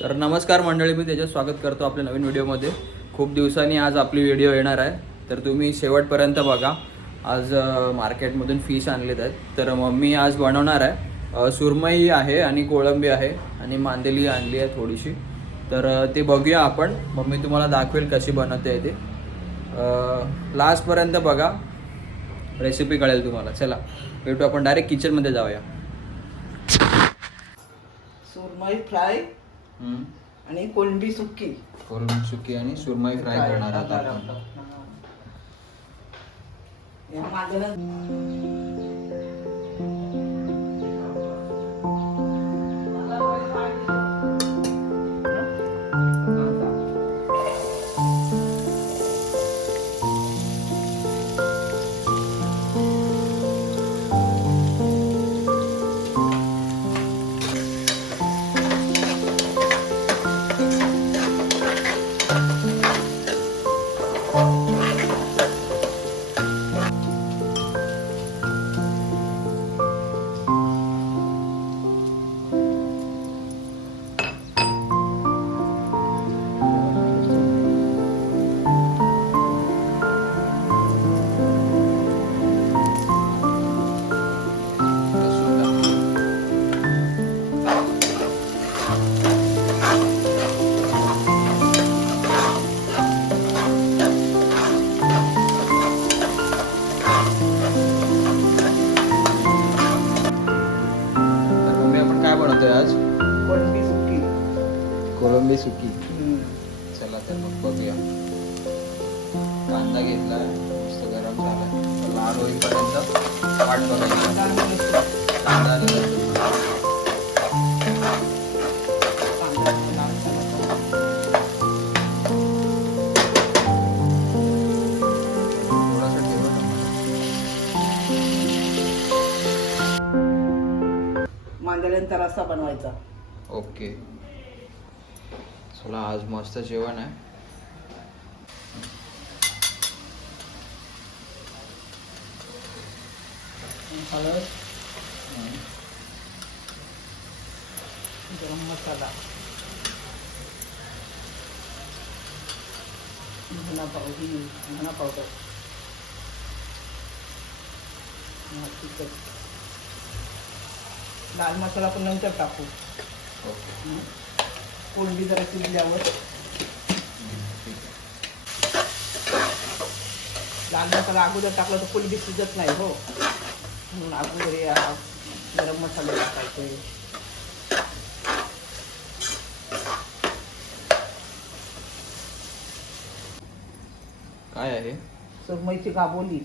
तर नमस्कार मंडळी मी त्याच्यात स्वागत करतो आपल्या नवीन व्हिडिओमध्ये. खूप दिवसांनी आज आपली व्हिडिओ येणार आहे. तर तुम्ही शेवटपर्यंत बघा. आज मार्केटमधून फिश आणलेत आहेत. तर मम्मी आज बनवणार आहे. सुरमई आहे आणि कोळंबी आहे आणि मांदेली आणली आहे थोडीशी. तर ते बघूया आपण. मम्मी तुम्हाला दाखवेल कशी बनवते आहे ते लास्टपर्यंत बघा. रेसिपी कळेल तुम्हाला. चला भेटू आपण. डायरेक्ट किचनमध्ये जाऊया. सुरमई फ्राय आणि कोलंबी सुक्की. करून सुकी आणि सुरमई फ्राय करणार आहोत आपण. मग बघूया. कांदा घेतला मस्त गरम झाला. लाल होईपर्यंत वाट बघायची कांदा. मांजऱ्यांचा रस्सा बनवायचा. ओके. चला आज मस्त जेवण आहे. हळद गरम मसाला धना पावडर ही धना पावडर तिखट. लाल मसाला आपण नंतर टाकू. कोलंबी जरा शिजल्यावर लाल मसाला अगोदर टाकला तर कोलंबी शिजत नाही हो म्हणून अगोदर या गरम मसाले टाकायचे. काय आहे? सुरमईची गाबोली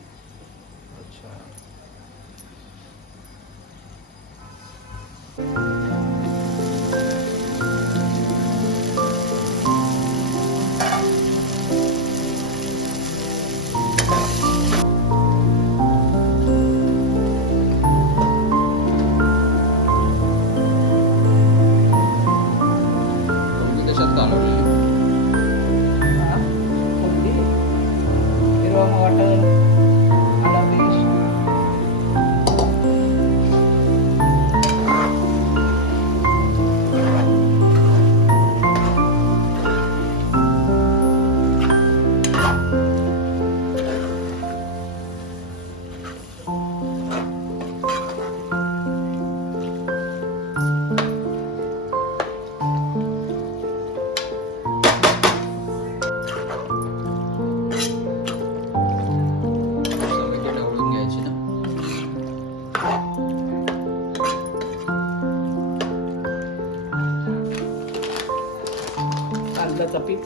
तांदळाचं पीठ.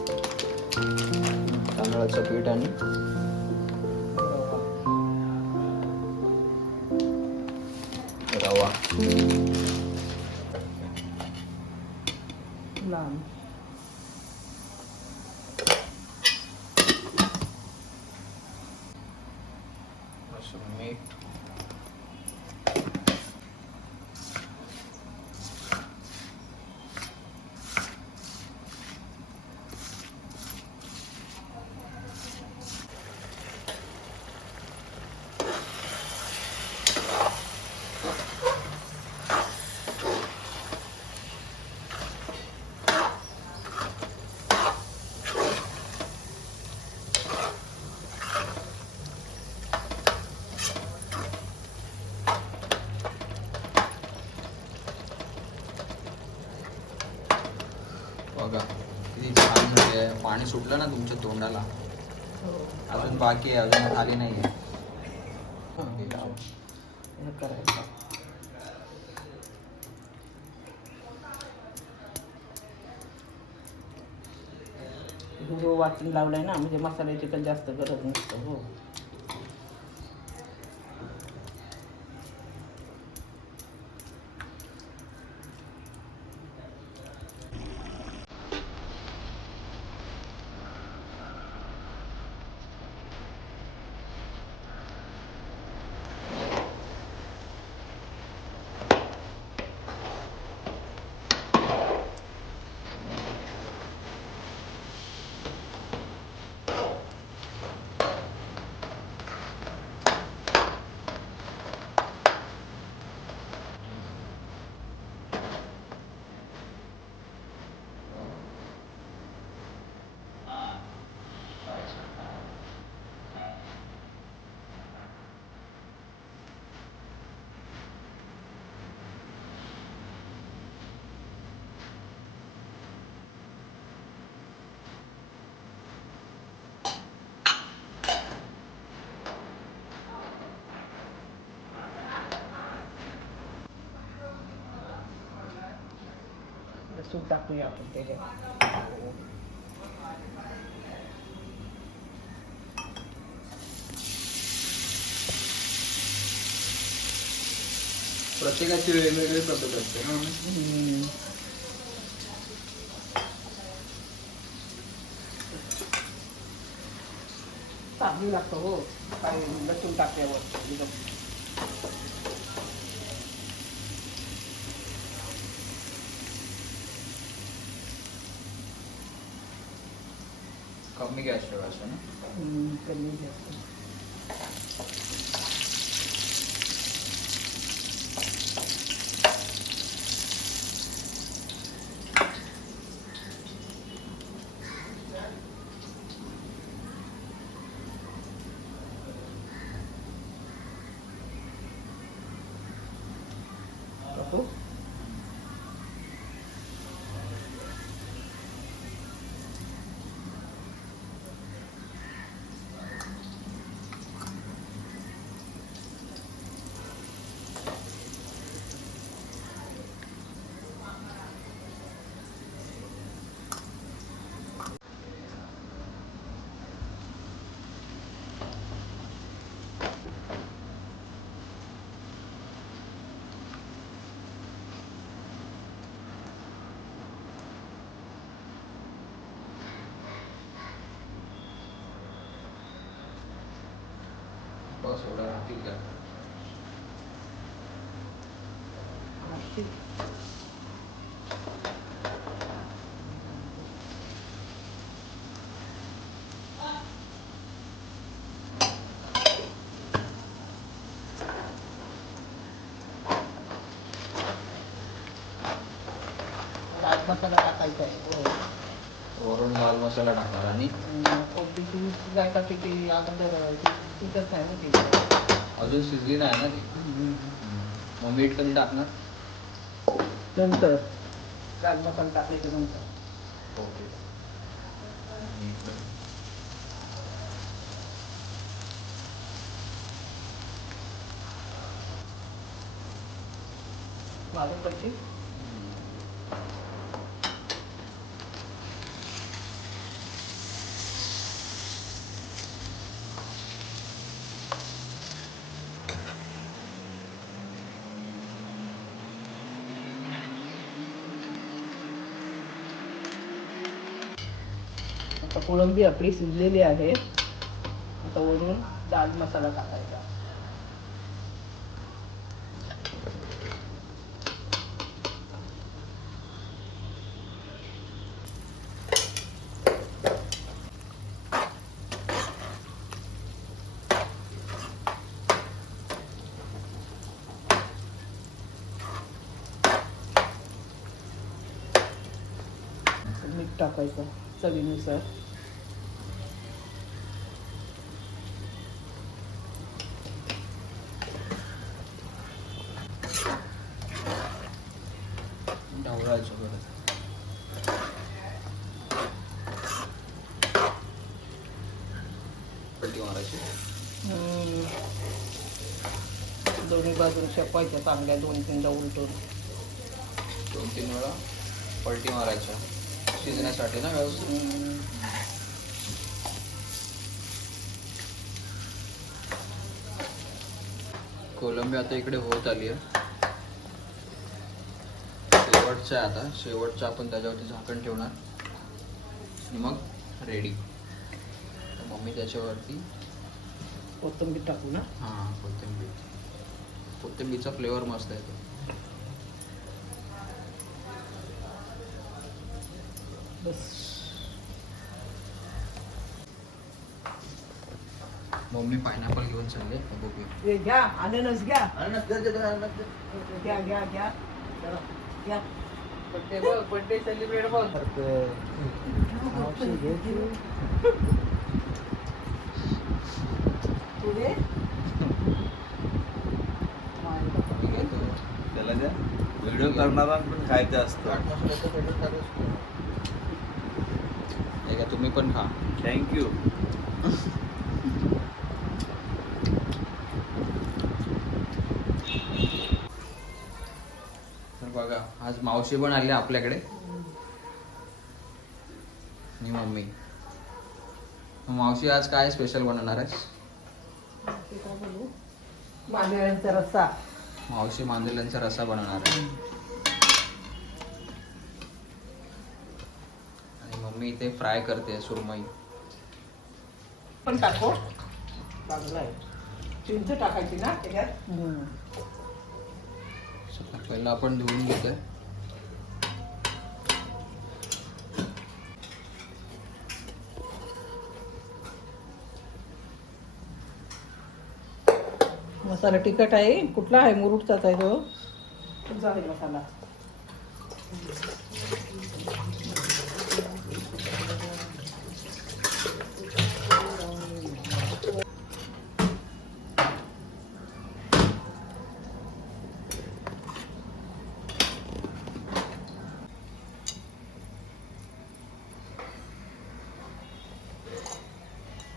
तांदळाचं पीठ आणि रवा. पाणी सुटलं ना तुमच्या तोंडाला? अजून बाकी आहे अजून खाली नाही आहे. हे हो वाटून लावलाय ना म्हणजे मसाल्याची पण जास्त गरज नसतं हो. सूप टाकूया आपण त्याच्यात प्रत्येकाची वेगवेगळी पद्धत असते. चांगली लागतं हो काय लसूण टाकल्यावर కమ్మిగా ఇష్టపడతాను కమ్మి చేస్తాను. बस एवढं राहतील का असतील. राज मसाला टाकायचा आहे. वरून लाल मसाला टाकणार आणि अं, कोथिंबीर शिजायसाठी ती अगोदर ती शिजत नाही ना ती अजून शिजली नाही ना ती. मग मीठ कधी टाकणार? नंतर. राज मसाला टाकायच्या नंतर. ओके. वाढून पाहिजे आता कोळंबी आपली शिजलेली आहे. आता वरून दाल मसाला टाकायचा. मीठ टाकायचं चवीनुसार. बाजून शेपायच्या चांगल्या दोन तीनदा उलटून. दोन तीन वेळा पलटी मारायच्या. शिजण्यासाठी ना व्यवस्थित. कोलंबी आता इकडे होत आली आहे शेवटच्या आहे आता शेवटच्या आपण त्याच्यावरती झाकण ठेवणार. आणि मग रेडी मम्मी त्याच्यावरती कोथिंबीर टाकू ना? हां कोथिंबीर. कोथिंबीरचा फ्लेवर मस्त येतो बस. मम्मी पायनॅपल घेऊन चालले. बघूया. हे घ्या अननस घ्या. घ्या घ्या घ्या. चला, घ्या. बड्डे बघ बड्डे सेलिब्रेट बघ. पुढे मी घेतो. त्याला द्या व्हिडिओ करणारा पण खायचं असतं. हे का तुम्ही पण खा. थँक्यू तर बघा आज मावशी पण आली आपल्याकडे. आणि मम्मी. मावशी आज काय स्पेशल बनवणार आहेस? काय मांदेळ्यांचा रस्सा. मावशी मांदेल्यांचा रसा बनवणार आहे. मम्मी इथे फ्राय करते सुरमई. पण टाको. आहे. चिंच टाकायची ना त्याच्यात? पहिलं आपण धुवून घेतोय. मसाला तिखट आहे. कुठला आहे? मुरुडचाच आहे तो. तुमचा आहे मसाला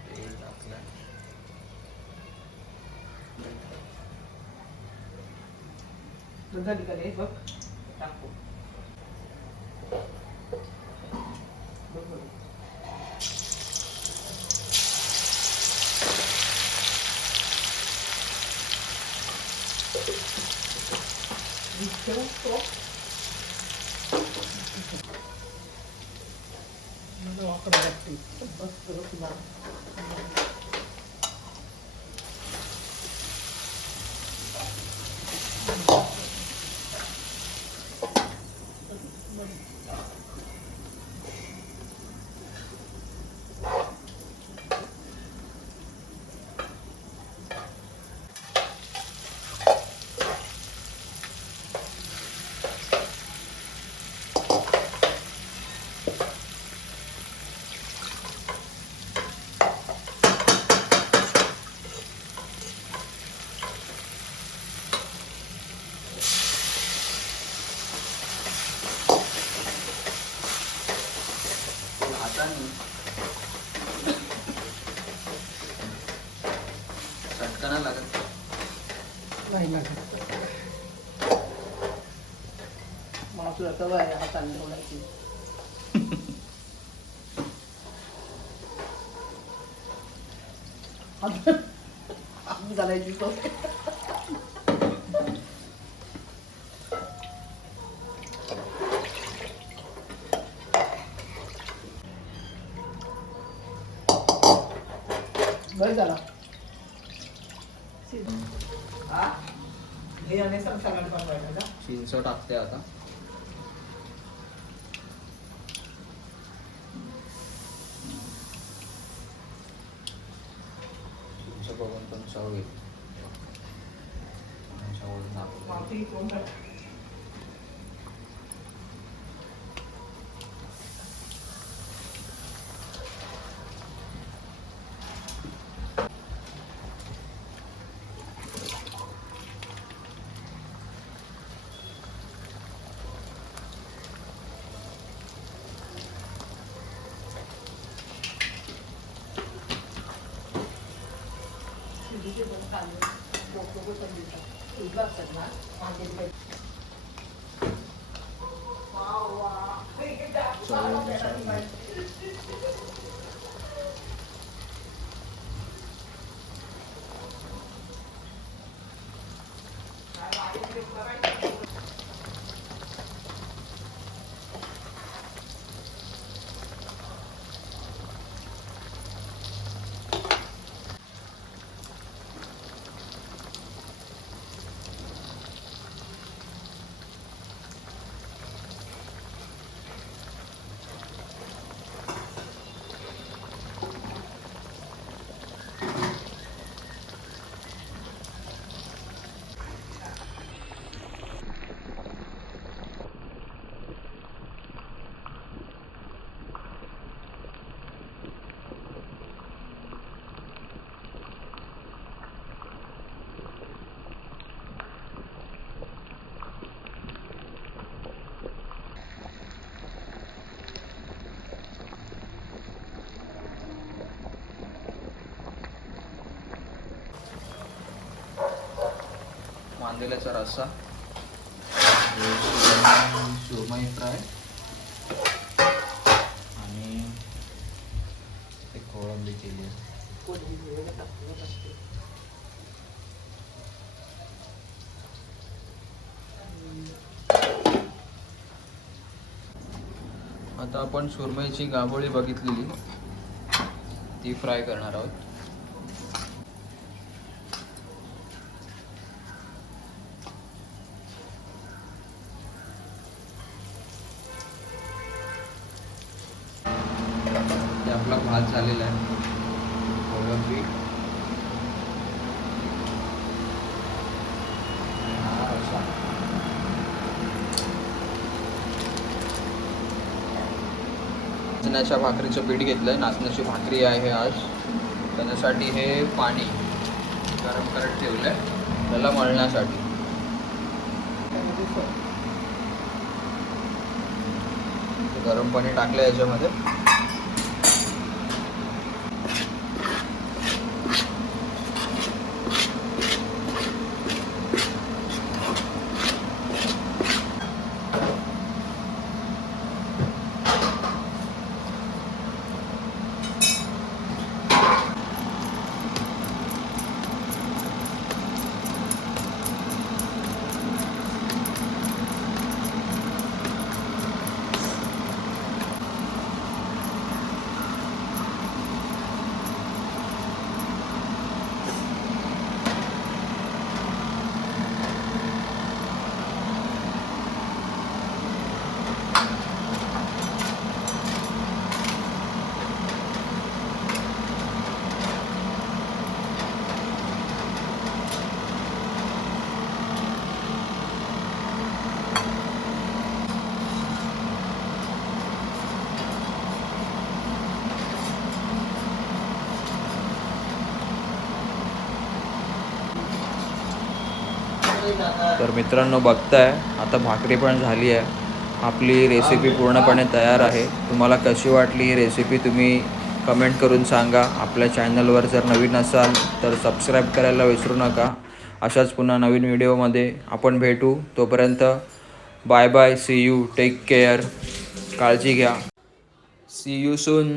तेल टाकलं झाली का रे बघ टाकू बघ बघ. ठेवू तो. मला वाकडं वाटते. बस करू तुला. हाताने चटका नाही लागत नाही लागत मला तुला सवय आहे हाताने आम्ही घालायची सवय बरं झाला. हा? हे आणि बनवायचं का चिंच टाकते आता. करतात ना. मांदेल्याचा रस्सा सुरमई फ्राय. आणि ते कोळंबी केली आहे. आता आपण सुरमईची गाभोळी बघितलेली. ती फ्राय करणार आहोत ते आपला भात झालेला आहे कोळंबी आणि हा रस्सा. नाचण्याच्या भाकरीचं पीठ घेतलंय. नाचण्याची भाकरी आहे आज. त्याच्यासाठी हे पाणी गरम करत ठेवलंय. त्याला मळण्यासाठी. गरम पाणी टाकलं याच्यामध्ये. तर मित्रांनो बघताय आता भाकरी पण झाली आहे. आपली रेसिपी पूर्णपणे तयार आहे. तुम्हाला कशी वाटली ही रेसिपी तुम्ही कमेंट करून सांगा. आपल्या चॅनलवर जर नवीन असाल तर सबस्क्राईब करायला विसरू नका. अशाच पुन्हा नवीन व्हिडिओमध्ये आपण भेटू. तोपर्यंत bye bye see you take care काळजी घ्या. C you soon